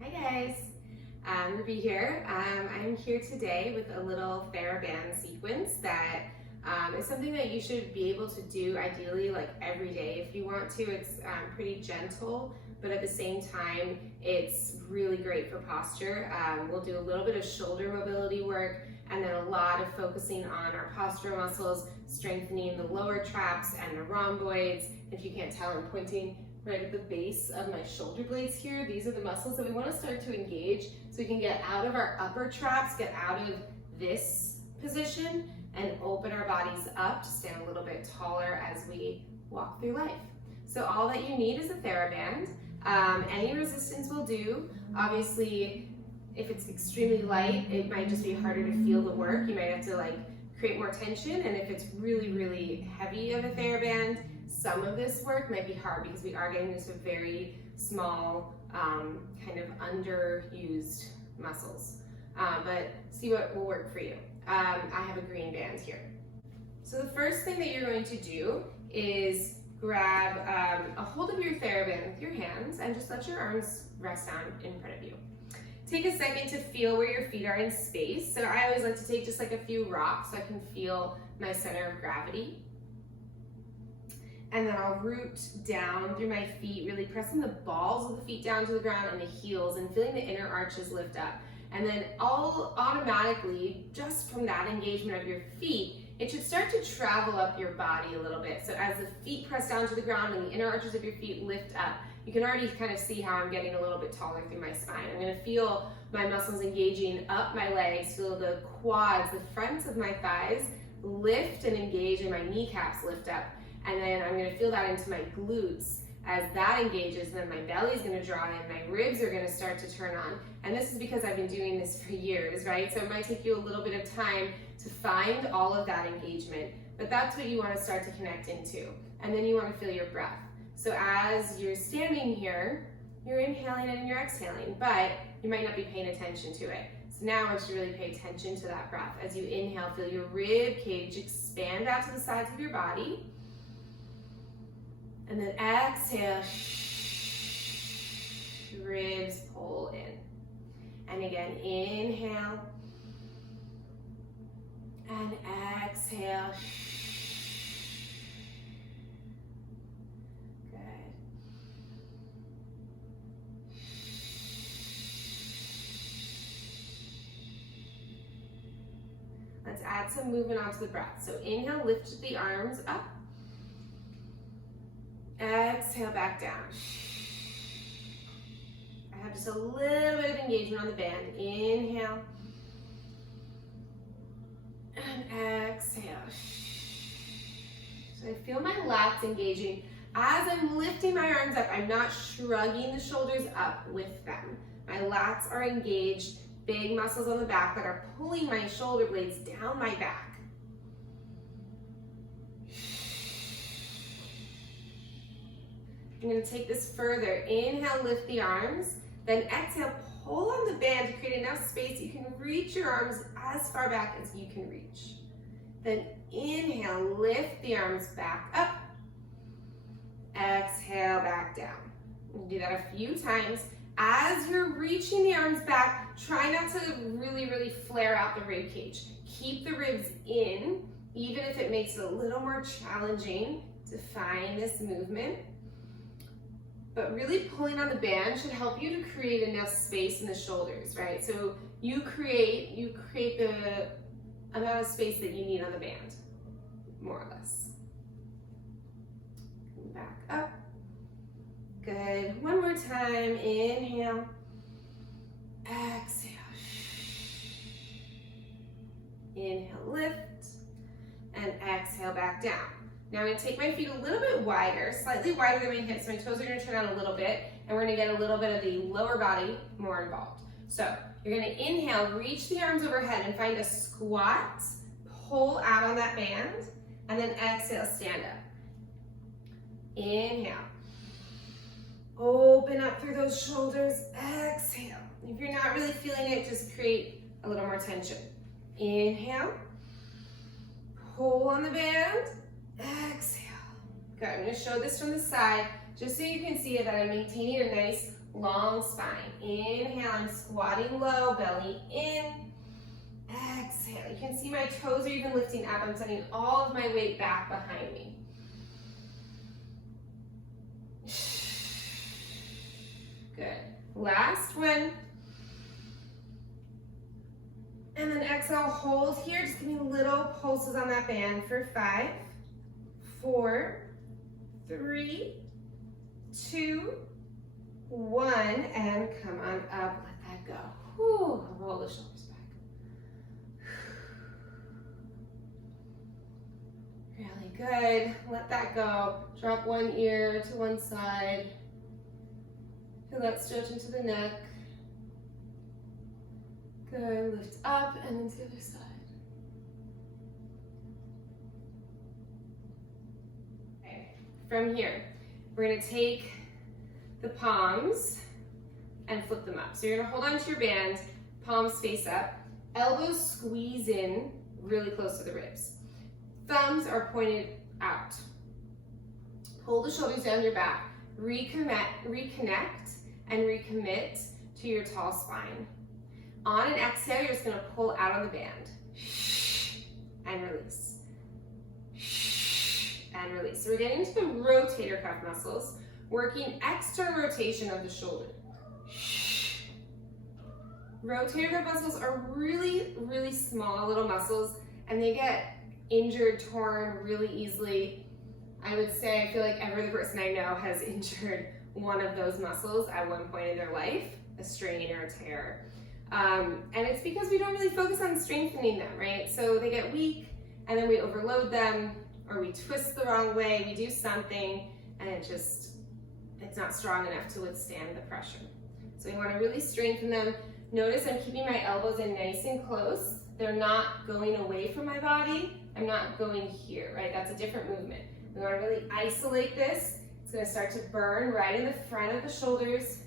Hi guys, Ruby here. I'm here today with a little TheraBand sequence that is something that you should be able to do ideally like every day if you want to. It's pretty gentle, but at the same time, it's really great for posture. We'll do a little bit of shoulder mobility work and then a lot of focusing on our postural muscles, strengthening the lower traps and the rhomboids. If you can't tell, I'm pointing right at the base of my shoulder blades here. These are the muscles that we want to start to engage so we can get out of our upper traps, get out of this position, and open our bodies up to stand a little bit taller as we walk through life. So all that you need is a TheraBand. Any resistance will do. Obviously, if it's extremely light, it might just be harder to feel the work. You might have to create more tension, and if it's really, really heavy of a TheraBand, some of this work might be hard because we are getting into very small, kind of underused muscles. But see what will work for you. I have a green band here. So the first thing that you're going to do is grab a hold of your TheraBand with your hands and just let your arms rest down in front of you. Take a second to feel where your feet are in space. So I always like to take just like a few rocks so I can feel my center of gravity. And then I'll root down through my feet, really pressing the balls of the feet down to the ground and the heels and feeling the inner arches lift up. And then all automatically, just from that engagement of your feet, it should start to travel up your body a little bit. So as the feet press down to the ground and the inner arches of your feet lift up, you can already kind of see how I'm getting a little bit taller through my spine. I'm gonna feel my muscles engaging up my legs, feel the quads, the fronts of my thighs lift and engage, and my kneecaps lift up. And then I'm gonna feel that into my glutes. As that engages, then my belly is gonna draw in, my ribs are gonna start to turn on. And this is because I've been doing this for years, right? So it might take you a little bit of time to find all of that engagement, but that's what you wanna start to connect into. And then you wanna feel your breath. So as you're standing here, you're inhaling and you're exhaling, but you might not be paying attention to it. So now I want you to really pay attention to that breath. As you inhale, feel your rib cage expand out to the sides of your body. And then exhale, ribs pull in. And again, inhale. And exhale. Good. Let's add some movement onto the breath. So inhale, lift the arms up. Exhale, back down. I have just a little bit of engagement on the band. Inhale. And exhale. So I feel my lats engaging. As I'm lifting my arms up, I'm not shrugging the shoulders up with them. My lats are engaged, big muscles on the back that are pulling my shoulder blades down my back. I'm going to take this further. Inhale, lift the arms. Then exhale, pull on the band to create enough space you can reach your arms as far back as you can reach. Then inhale, lift the arms back up. Exhale, back down. We'll do that a few times. As you're reaching the arms back, try not to really flare out the rib cage. Keep the ribs in, even if it makes it a little more challenging to find this movement. But really pulling on the band should help you to create enough space in the shoulders, right? So you create the amount of space that you need on the band, more or less. Back up. Good. One more time. Inhale. Exhale. Inhale, lift. And exhale, back down. Now I'm going to take my feet a little bit wider, slightly wider than my hips. My toes are going to turn out a little bit, and we're going to get a little bit of the lower body more involved. So you're going to inhale, reach the arms overhead and find a squat, pull out on that band, and then exhale, stand up. Inhale. Open up through those shoulders, exhale. If you're not really feeling it, just create a little more tension. Inhale. Pull on the band. Exhale. Good, I'm gonna show this from the side just so you can see that I'm maintaining a nice long spine. Inhale, I'm squatting low, belly in. Exhale, you can see my toes are even lifting up. I'm sending all of my weight back behind me. Good. Last one. And then exhale, hold here. Just give me little pulses on that band for 5, 4, 3, 2, 1, and come on up. Let that go. Whew. Roll the shoulders back. Really good. Let that go. Drop one ear to one side. Feel that stretch into the neck. Good. Lift up and then to the other side. Okay. From here, we're going to take the palms and flip them up. So you're going to hold onto your band, palms face up, elbows squeeze in really close to the ribs. Thumbs are pointed out. Hold the shoulders down your back. Reconnect and recommit to your tall spine. On an exhale, you're just going to pull out on the band. And release. And release. So we're getting into the rotator cuff muscles, working external rotation of the shoulder. Rotator cuff muscles are really, really small little muscles, and they get injured, torn really easily. I would say I feel like every person I know has injured one of those muscles at one point in their life, a strain or a tear. And it's because we don't really focus on strengthening them, right? So they get weak, and then we overload them, or we twist the wrong way, we do something, and it's not strong enough to withstand the pressure. So we want to really strengthen them. Notice I'm keeping my elbows in nice and close. They're not going away from my body. I'm not going here, right? That's a different movement. We want to really isolate this. It's going to start to burn right in the front of the shoulders.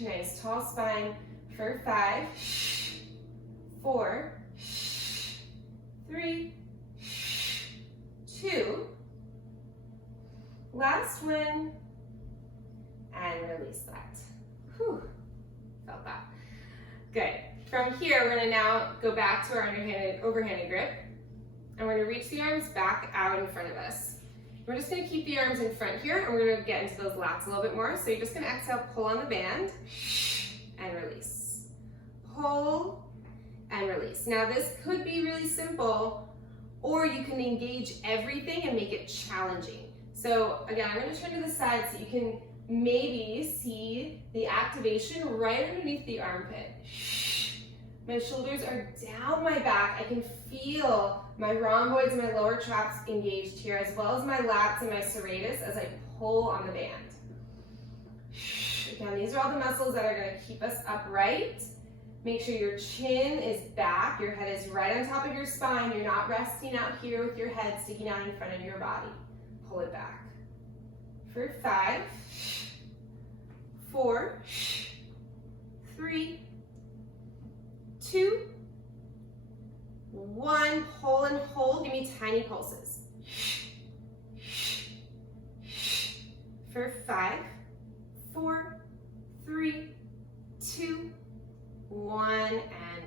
Nice tall spine for 5, 4, 3, 2. Last one. And release that. Whew. Felt that. Good. From here, we're going to now go back to our overhanded grip. And we're going to reach the arms back out in front of us. We're just going to keep the arms in front here, and we're going to get into those lats a little bit more. So you're just going to exhale, pull on the band, and release. Pull, and release. Now this could be really simple, or you can engage everything and make it challenging. So again, I'm going to turn to the side so you can maybe see the activation right underneath the armpit. My shoulders are down my back. I can feel my rhomboids and my lower traps engaged here, as well as my lats and my serratus as I pull on the band. Again, these are all the muscles that are going to keep us upright. Make sure your chin is back, your head is right on top of your spine. You're not resting out here with your head sticking out in front of your body. Pull it back. For 5, 4, 3, 2, 1. Pull and hold. Give me tiny pulses. For 5, 4, 3, 2, 1, and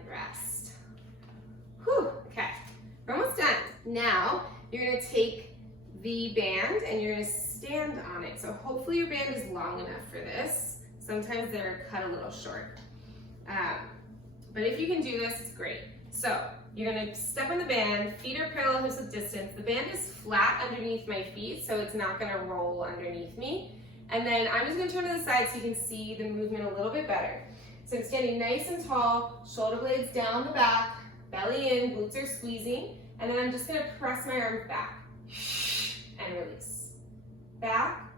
rest. Whew, okay, we're almost done. Now, you're gonna take the band and you're gonna stand on it. So hopefully your band is long enough for this. Sometimes they're cut a little short. But if you can do this, it's great. So you're gonna step on the band, feet are parallel hips with distance. The band is flat underneath my feet, so it's not gonna roll underneath me. And then I'm just gonna turn to the side so you can see the movement a little bit better. So I'm standing nice and tall, shoulder blades down the back, belly in, glutes are squeezing, and then I'm just gonna press my arms back and release. Back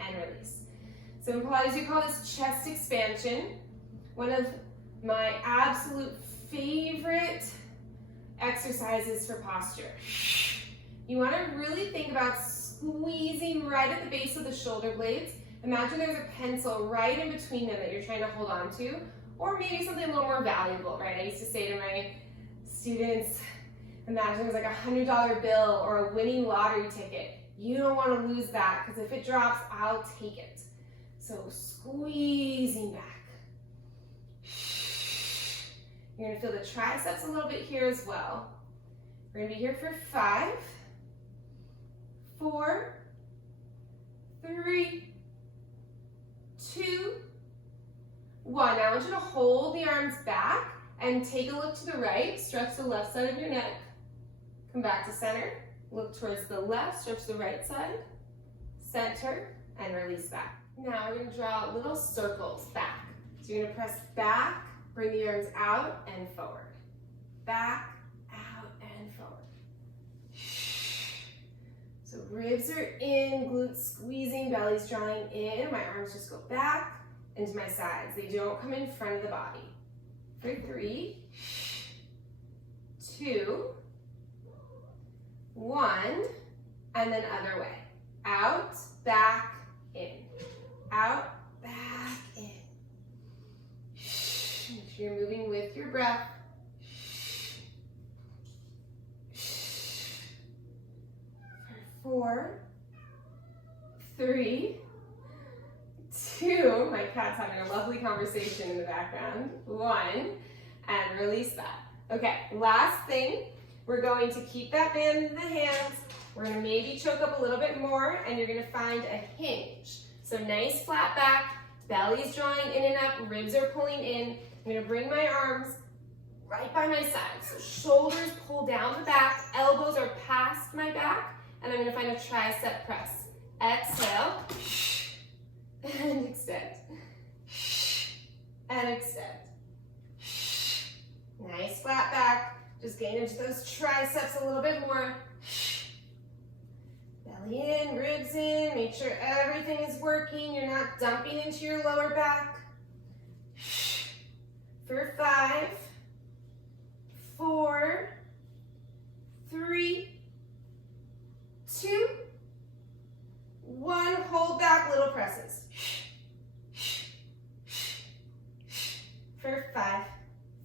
and release. So in Pilates, you call this chest expansion. One of my absolute favorite exercises for posture. You want to really think about squeezing right at the base of the shoulder blades. Imagine there's a pencil right in between them that you're trying to hold on to, or maybe something a little more valuable, right? I used to say to my students, imagine there's like a $100 bill or a winning lottery ticket. You don't want to lose that, because if it drops, I'll take it. So squeezing back. You're gonna feel the triceps a little bit here as well. We're gonna be here for 5, 4, 3, 2, 1. Now I want you to hold the arms back and take a look to the right. Stretch the left side of your neck. Come back to center. Look towards the left, stretch the right side. Center, and release back. Now we're gonna draw little circles back. So you're gonna press back, bring the arms out and forward. Back, out, and forward. So ribs are in, glutes squeezing, belly's drawing in. My arms just go back into my sides. They don't come in front of the body. For 3, 2, 1, and then other way. Out, back, in. Out, back, in. Make sure you're moving with your breath. 4, 3, 2, my cat's having a lovely conversation in the background. 1, and release that. Okay, last thing, we're going to keep that band in the hands. We're gonna maybe choke up a little bit more, and you're gonna find a hinge. So nice flat back, belly's drawing in and up, ribs are pulling in. I'm gonna bring my arms right by my side. So shoulders pull down the back, elbows are past my back, and I'm gonna find a tricep press. Exhale, and extend, and extend. Nice flat back, just getting into those triceps a little bit more. Belly in, ribs in, make sure everything is working, you're not dumping into your lower back. For 5, 4, 3, 2, 1, hold back, little presses. For 5,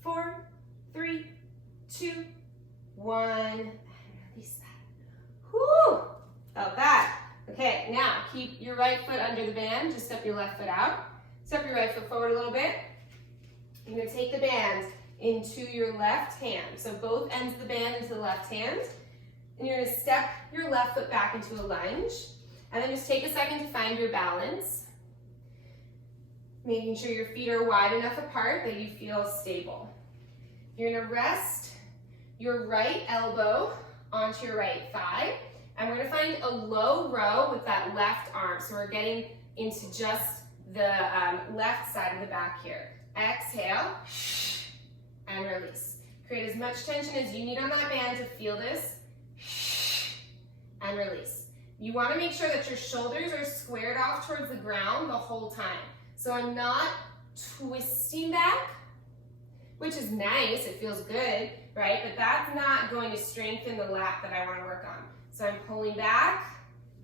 4, 3, 2, 1, and release that. Whew, felt that. Okay, now keep your right foot under the band, just step your left foot out. Step your right foot forward a little bit. You're gonna take the band into your left hand. So both ends of the band into the left hand. And you're gonna step your left foot back into a lunge. And then just take a second to find your balance. Making sure your feet are wide enough apart that you feel stable. You're gonna rest your right elbow onto your right thigh. And we're gonna find a low row with that left arm. So we're getting into just the left side of the back here. Exhale, and release. Create as much tension as you need on that band to feel this, and release. You wanna make sure that your shoulders are squared off towards the ground the whole time. So I'm not twisting back, which is nice, it feels good, right? But that's not going to strengthen the lat that I wanna work on. So I'm pulling back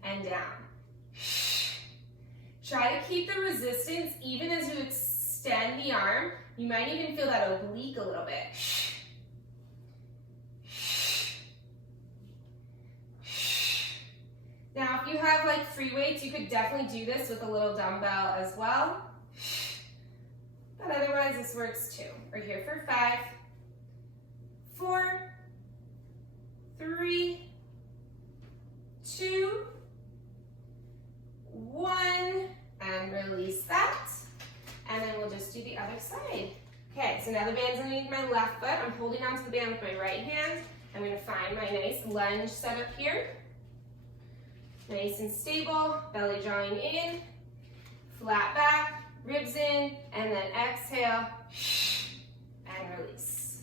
and down. Try to keep the resistance even as you extend the arm. You might even feel that oblique a little bit. Now, if you have like free weights, you could definitely do this with a little dumbbell as well. But otherwise, this works too. We're here for 5, 4, 3, 2, 1, and release that. And then we'll just do the other side. Okay, so now the band's underneath my left foot. I'm holding onto the band with my right hand. I'm gonna find my nice lunge setup here. Nice and stable, belly drawing in, flat back, ribs in, and then exhale, and release.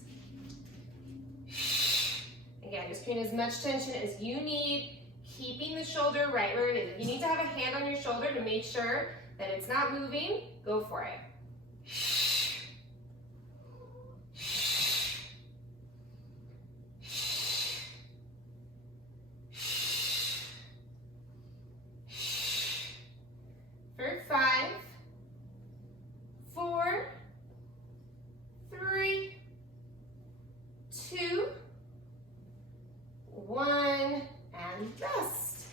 Again, just create as much tension as you need, keeping the shoulder right where it is. If you need to have a hand on your shoulder to make sure that it's not moving, go for it. For 5, 4, 3, 2, 1, and rest.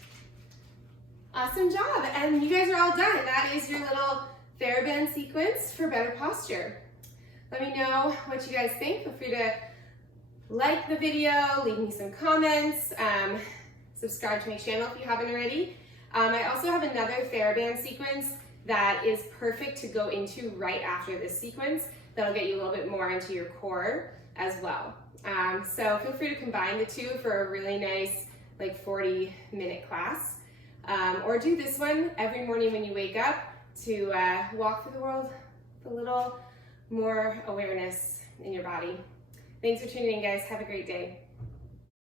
Awesome. Awesome job. And you guys are all done. That is your little TheraBand sequence for better posture. Let me know what you guys think. Feel free to like the video, leave me some comments, subscribe to my channel if you haven't already. I also have another TheraBand sequence that is perfect to go into right after this sequence. That'll get you a little bit more into your core as well. So feel free to combine the two for a really nice like 40-minute class. Or do this one every morning when you wake up to walk through the world with a little more awareness in your body. Thanks for tuning in, guys. Have a great day.